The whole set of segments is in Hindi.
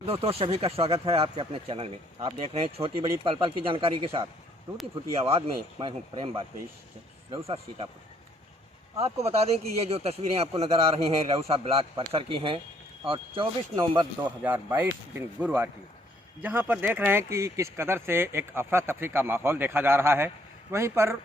दोस्तों सभी का स्वागत है आपके अपने चैनल में। आप देख रहे हैं छोटी बड़ी पल पल की जानकारी के साथ टूटी फूटी आवाज़ में मैं हूं प्रेम बागपेश रऊसा सीतापुर। आपको बता दें कि ये जो तस्वीरें आपको नज़र आ रही हैं रऊसा ब्लॉक परिसर की हैं और 24 नवंबर 2022 दिन गुरुवार की, जहां पर देख रहे हैं कि किस कदर से एक अफरा तफरी का माहौल देखा जा रहा है। वहीं पर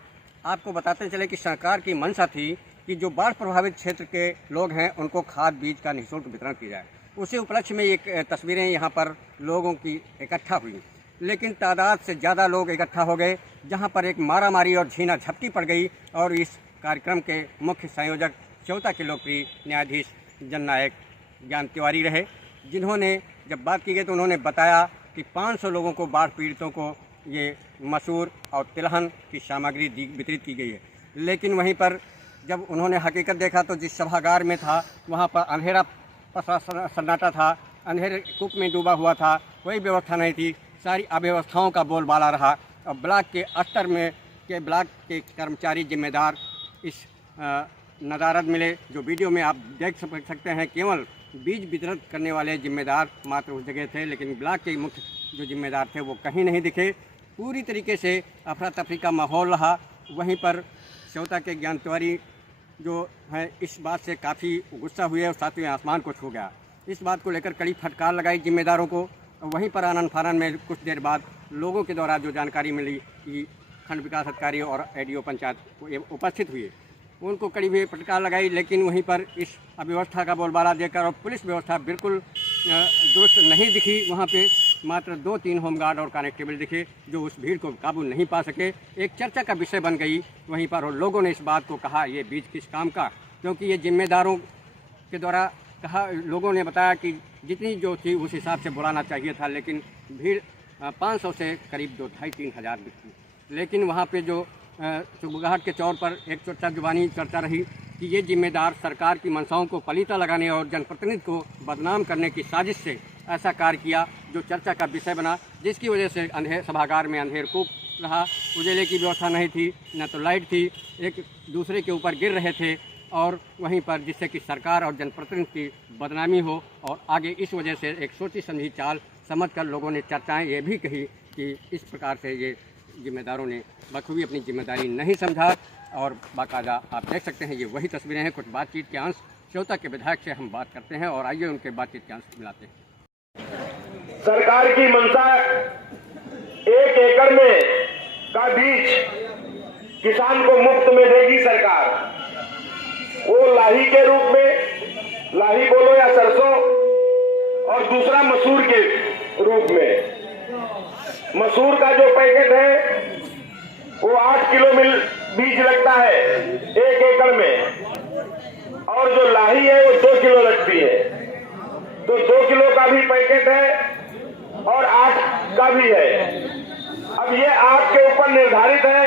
आपको बताते चले कि सरकार की मंशा थी कि जो बाढ़ प्रभावित क्षेत्र के लोग हैं उनको खाद बीज का निःशुल्क वितरण किया जाए। उसी उपलक्ष्य में एक तस्वीरें यहाँ पर लोगों की इकट्ठा हुई, लेकिन तादाद से ज़्यादा लोग इकट्ठा हो गए, जहाँ पर एक मारामारी और झीना झपटी पड़ गई। और इस कार्यक्रम के मुख्य संयोजक चौथा के लोकप्रिय न्यायाधीश जननायक ज्ञान तिवारी रहे, जिन्होंने जब बात की गई तो उन्होंने बताया कि 500 लोगों को बाढ़ पीड़ितों को ये मसूर और तिलहन की सामग्री वितरित की गई है। लेकिन वहीं पर जब उन्होंने हकीकत देखा तो जिस सभागार में था वहाँ पर अंधेरा सन्नाटा था, अंधेरे कूप में डूबा हुआ था, कोई व्यवस्था नहीं थी, सारी अव्यवस्थाओं का बोलबाला रहा। और ब्लॉक के स्तर में के ब्लॉक के कर्मचारी जिम्मेदार इस नदारद मिले, जो वीडियो में आप देख सकते हैं। केवल बीज वितरण करने वाले जिम्मेदार मात्र उस जगह थे, लेकिन ब्लॉक के मुख्य जो जिम्मेदार थे वो कहीं नहीं दिखे। पूरी तरीके से अफरा तफरी का माहौल रहा। वहीं पर चौथा के ज्ञान तिवारी जो है इस बात से काफ़ी गुस्सा हुए और सातवें आसमान को छू गया। इस बात को लेकर कड़ी फटकार लगाई जिम्मेदारों को। वहीं पर आनन फानन में कुछ देर बाद लोगों के द्वारा जो जानकारी मिली कि खंड विकास अधिकारी और एडीओ पंचायत उपस्थित हुए, उनको कड़ी भी फटकार लगाई। लेकिन वहीं पर इस अव्यवस्था का बोलबाला देकर और पुलिस व्यवस्था बिल्कुल दुरुस्त नहीं दिखी। वहाँ पे मात्र 2-3 होमगार्ड और कांस्टेबल दिखे, जो उस भीड़ को काबू नहीं पा सके। एक चर्चा का विषय बन गई वहीं पर, और लोगों ने इस बात को कहा ये बीज किस काम का, क्योंकि ये जिम्मेदारों के द्वारा कहा। लोगों ने बताया कि जितनी जो थी उस हिसाब से बुलाना चाहिए था, लेकिन भीड़ 500 से करीब 2-2.5-3 हज़ार दिखी। लेकिन वहाँ पे जो चुगबुगाहट के तौर पर एक चर्चा जुबानी चर्चा रही कि ये जिम्मेदार सरकार की मंशाओं को पलीता लगाने और जनप्रतिनिधि को बदनाम करने की साजिश से ऐसा कार्य किया, जो चर्चा का विषय बना, जिसकी वजह से सभागार में अंधेर कूप रहा। उजाले की व्यवस्था नहीं थी, न तो लाइट थी, एक दूसरे के ऊपर गिर रहे थे। और वहीं पर जिससे कि सरकार और जनप्रतिनिधि की बदनामी हो। और आगे इस वजह से एक सोची समझी चाल समझकर लोगों ने चर्चाएं ये भी कही कि इस प्रकार से ये जिम्मेदारों ने बखूबी अपनी जिम्मेदारी नहीं समझा। और बाकायदा आप देख सकते हैं ये वही तस्वीरें हैं। कुछ बातचीत के अंश चौथा के विधायक से हम बात करते हैं और आइए उनके बातचीत के अंश मिलाते हैं। सरकार की मंशा 1 एकड़ में का बीज किसान को मुफ्त में देगी सरकार। वो लाही के रूप में, लाही बोलो या सरसों, और दूसरा मसूर के रूप में। मसूर का जो पैकेट है वो 8 किलो बीज लगता है 1 एकड़ में, और जो लाही है वो 2 किलो लगती है। तो 2 किलो का भी पैकेट है और 8 का भी है। अब ये आपके ऊपर निर्धारित है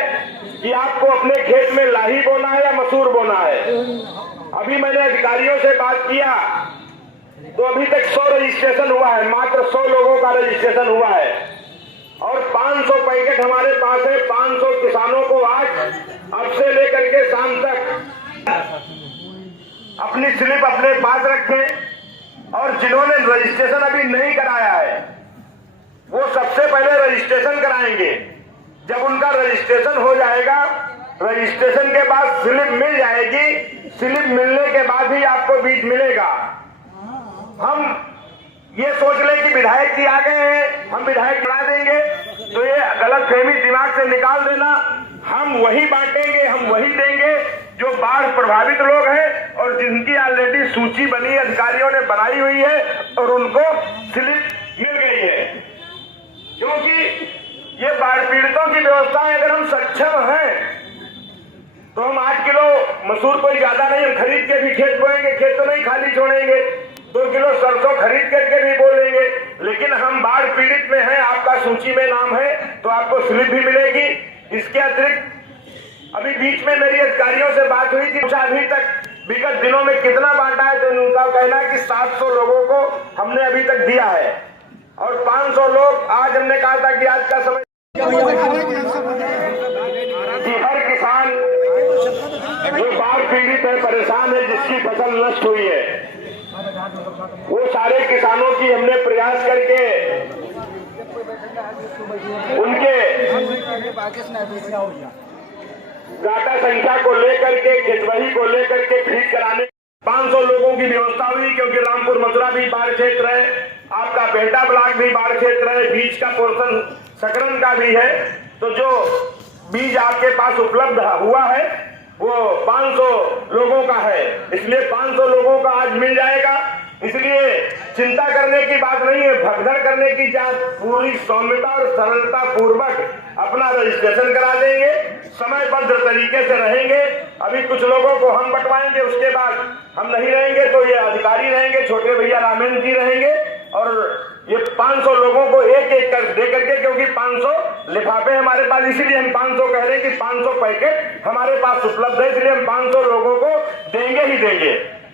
कि आपको अपने खेत में लाही बोना है या मसूर बोना है। अभी मैंने अधिकारियों से बात किया तो अभी तक 100 रजिस्ट्रेशन हुआ है, मात्र 100 लोगों का रजिस्ट्रेशन हुआ है। और 500 पैकेट हमारे पास है। 500 किसानों को आज अब से लेकर के शाम तक अपनी स्लिप अपने पास रखें। और जिन्होंने रजिस्ट्रेशन अभी नहीं कराया है वो सबसे पहले रजिस्ट्रेशन कराएंगे। जब उनका रजिस्ट्रेशन हो जाएगा, रजिस्ट्रेशन के बाद स्लिप मिल जाएगी। स्लिप मिलने के बाद ही आपको बीज मिलेगा। हम ये सोच ले कि विधायक जी आ गए हैं, हम विधायक बना देंगे, तो ये गलत फहमी दिमाग से निकाल देना। हम वही बांटेंगे, हम वही देंगे जो बाढ़ प्रभावित लोग हैं और जिनकी ऑलरेडी सूची बनी अधिकारियों ने बनाई हुई है और उनको स्लिप मिल गई है। क्योंकि ये बाढ़ पीड़ितों की व्यवस्था है। अगर हम सक्षम हैं तो हम 8 किलो मसूर कोई ज्यादा नहीं, हम खरीद के भी खेत बोएंगे, खेत तो नहीं खाली छोड़ेंगे। 2 किलो सरसों खरीद करके भी बो लेंगे। लेकिन हम बाढ़ पीड़ित में हैं, आपका सूची में नाम है तो आपको स्लिप भी मिलेगी। इसके अतिरिक्त अभी बीच में मेरी अधिकारियों से बात हुई थी, अभी तक विगत दिनों में कितना बांटा है, तो उनका कहना है कि 700 लोगों को हमने अभी तक दिया है। और 500 लोग, आज हमने कहा था कि आज का समय कि हर किसान जो बाढ़ पीड़ित है, परेशान है, जिसकी फसल नष्ट हुई है, वो सारे किसानों की हमने प्रयास करके उनके डाटा संख्या को लेकर के खेतवही को लेकर के ठीक कराने 500 लोगों की व्यवस्था हुई, क्योंकि रामपुर मथुरा भी बाढ़ क्षेत्र है, आपका बेहटा ब्लॉक भी बाढ़ क्षेत्र है, बीच का पोर्शन सकरन का भी है। तो जो बीज आपके पास उपलब्ध हुआ है वो 500 लोगों का है, इसलिए 500 लोगों का आज मिल जाएगा। इसलिए चिंता करने की बात नहीं है, भगदड़ करने की जांच पूरी सौम्यता और सरलता पूर्वक अपना रजिस्ट्रेशन करा देंगे, समयबद्ध तरीके से रहेंगे। अभी कुछ लोगों को हम बंटवाएंगे, उसके बाद हम नहीं रहेंगे तो ये अधिकारी रहेंगे, छोटे भैया रामेंद्र जी रहेंगे, और ये 500 लोगों को एक एक कर दे करके, क्योंकि 500 लिफाफे हमारे पास, इसीलिए हम 500 कह रहे हैं कि 500 पैकेट हमारे पास उपलब्ध है, इसलिए हम 500 लोगों को देंगे ही देंगे।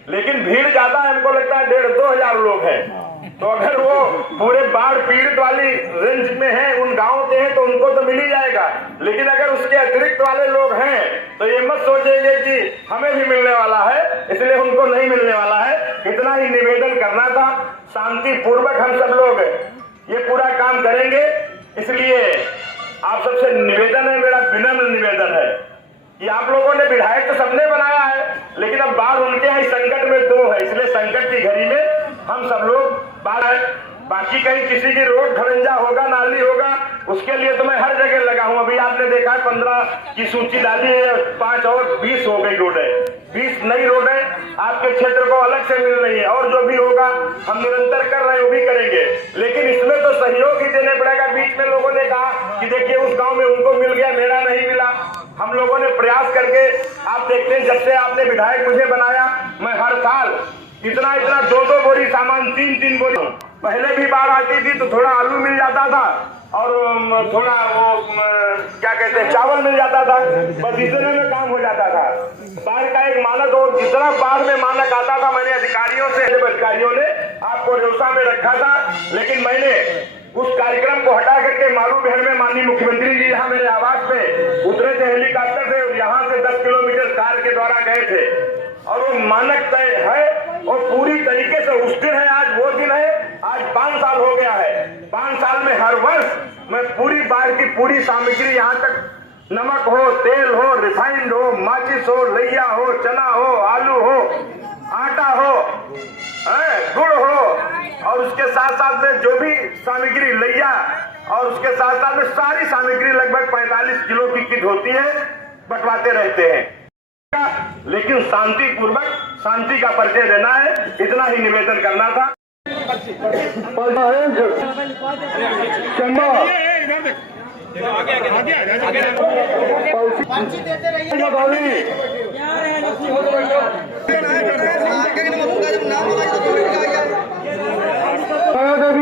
लेकिन भीड़ ज्यादा है, हमको लगता है 1,500-2 हजार लोग हैं। तो अगर वो पूरे बाढ़ पीड़ित वाली रेंज में हैं, उन गांवों के हैं, तो उनको तो मिल ही जाएगा। लेकिन अगर उसके अतिरिक्त वाले लोग हैं तो ये मत सोचेंगे कि हमें भी मिलने वाला है, इसलिए उनको नहीं मिलने वाला है। इतना ही निवेदन करना था, शांति पूर्वक हम सब लोग ये पूरा काम करेंगे। इसलिए आप सबसे निवेदन है, मेरा विनम्र निवेदन है कि आप लोगों ने विधायक तो सबने बनाया है, लेकिन अब बाढ़ उनके यहाँ संकट में 2 है, इसलिए संकट की घड़ी में हम सब लोग बाकी कहीं किसी की रोड खरंजा होगा, नाली होगा, उसके लिए तो मैं हर जगह लगा हूं। अभी आपने देखा है 15 की सूची डाली है, 5 और 20 हो गई रोड है, 20 नई रोड है आपके क्षेत्र को अलग से मिल रही है, और जो भी होगा हम निरंतर कर रहे हैं, वो भी करेंगे। लेकिन इसमें तो सहयोग ही देने पड़ेगा। बीच में लोगों ने कहा कि देखिए उस गाँव में उनको मिल गया, मेरा नहीं मिला। हम लोगों ने प्रयास करके, आप देखते हैं जब से आपने विधायक मुझे बनाया, मैं हर साल इतना 2-2 बोरी सामान, 3-3 बोरी, पहले भी बाढ़ आती थी तो थोड़ा आलू मिल जाता था और थोड़ा वो क्या कहते हैं चावल मिल जाता था, बस इतने में काम हो जाता था। बाढ़ का एक मानक, और जितना बाढ़ में मानक आता था, मैंने अधिकारियों ने आपको रेवसा में रखा था, लेकिन मैंने उस कार्यक्रम को हटा करके मालूबेहड़ में माननीय मुख्यमंत्री जी यहाँ मेरे आवास पे उतरे थे हेलीकॉप्टर से, और यहाँ से 10 किलोमीटर कार के द्वारा गए थे, और वो मानक तय है और पूरी तरीके से उस दिन है, आज वो दिन है। आज 5 साल हो गया है, 5 साल में हर वर्ष मैं पूरी बाढ़ की पूरी सामग्री, यहाँ तक नमक हो, तेल हो, रिफाइंड हो, माचिस हो, लैया हो, चना हो, आलू हो, आटा हो, गुड़ हो, और उसके साथ साथ में जो भी सामग्री लैया, और उसके साथ साथ में सारी सामग्री लगभग 45 किलो की किट होती है, बंटवाते रहते हैं। लेकिन शांति पूर्वक शांति का परिचय देना है, इतना ही निवेदन करना था।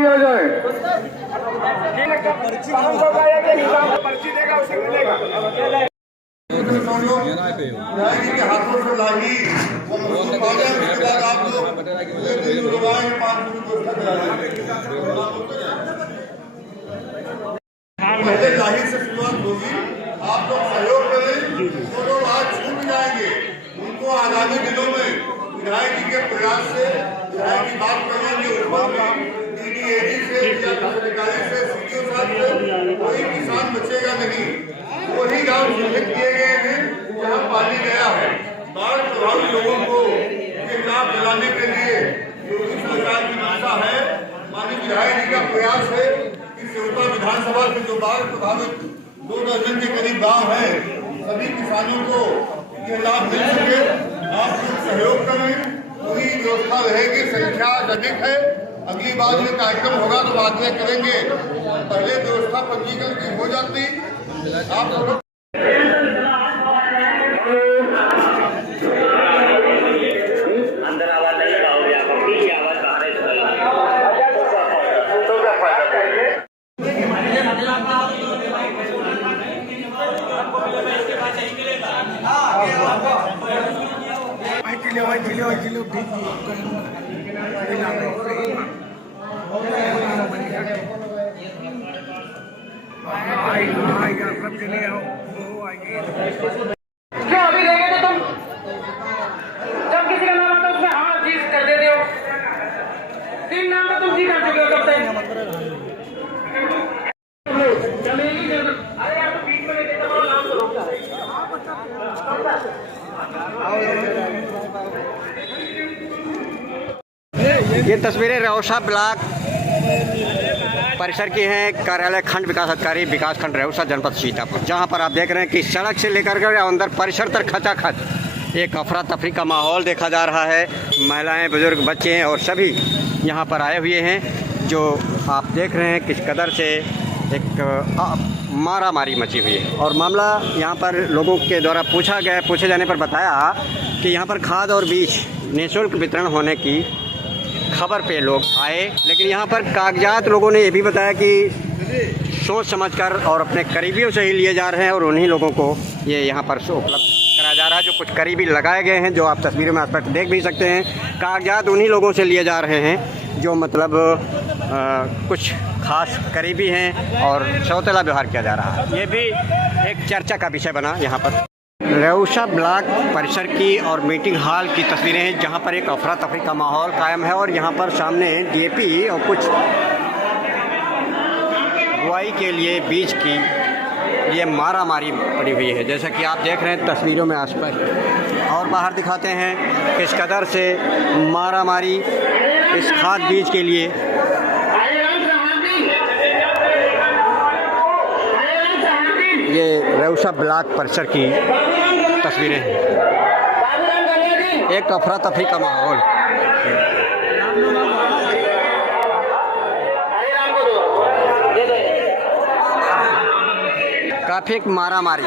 आ जाए पर्ची देगा, उसे मिलेगा। के हाथों से लागी आप लोग पहले जाहिर से शुरुआत होगी, आप लोग सहयोग करें तो लोग आज छूट जाएंगे। उनको आगामी दिनों में विधायक जी के प्रयास से विधायक की बात करेंगे, डीडीएजी से या अधिकारी से, सीडीओ साहब से, कोई किसान बचेगा नहीं। वही गांव चिन्हित किए गए हैं जहां पानी गया है। बाढ़ प्रभावित लोगों को ये लाभ दिलाने के लिए योगी सरकार की मंशा है, माननीय विधायक जी का प्रयास है कि सिरसा विधानसभा से जो बाढ़ प्रभावित 2 दर्जन के करीब गांव है, सभी किसानों को ये लाभ मिल सके। आप लोग सहयोग करें, पूरी व्यवस्था रहेगी। संख्या अधिक है, अगली बार ये कार्यक्रम होगा तो बाद में करेंगे। पहले व्यवस्था पंजीकरण की हो जाती, आप लोग अंदर आवाज नहीं लगाओगे, आप अपनी आवाज बाहर क्या अभी देंगे तो तुम जब किसी का नाम आता है उसमें हाँ चीज कर देते हो। तस्वीरें रेउसा ब्लॉक परिसर की हैं, कार्यालय खंड विकास अधिकारी विकास खंड रेउसा जनपद सीतापुर, जहां पर आप देख रहे हैं कि सड़क से लेकर के अंदर परिसर तक खचाखच एक अफरा तफरी का माहौल देखा जा रहा है। महिलाएं, बुजुर्ग, बच्चे और सभी यहां पर आए हुए हैं। जो आप देख रहे हैं किस कदर से एक मारा मारी मची हुई है। और मामला यहाँ पर लोगों के द्वारा पूछे जाने पर बताया कि यहाँ पर खाद और बीज निःशुल्क वितरण होने की खबर पे लोग आए, लेकिन यहाँ पर कागजात लोगों ने ये भी बताया कि सोच समझकर और अपने करीबियों से ही लिए जा रहे हैं और उन्हीं लोगों को ये यहाँ पर उपलब्ध कराया जा रहा है। जो कुछ करीबी लगाए गए हैं, जो आप तस्वीरों में आसपास देख भी सकते हैं, कागजात उन्हीं लोगों से लिए जा रहे हैं जो मतलब कुछ खास करीबी हैं और सौतेला व्यवहार किया जा रहा है। ये भी एक चर्चा का विषय बना यहाँ पर। रेउसा ब्लॉक परिसर की और मीटिंग हॉल की तस्वीरें हैं, जहाँ पर एक अफरा तफरी का माहौल कायम है और यहाँ पर सामने डीएपी और कुछ बुआई के लिए बीज की ये मारा मारी पड़ी हुई है, जैसा कि आप देख रहे हैं तस्वीरों में आसपास। और बाहर दिखाते हैं किस कदर से मारा मारी इस खाद बीज के लिए। ये रेउसा ब्लॉक परिसर की तस्वीरें हैं, एक अफरा तफरी का माहौल। काफी एक मारा मारी।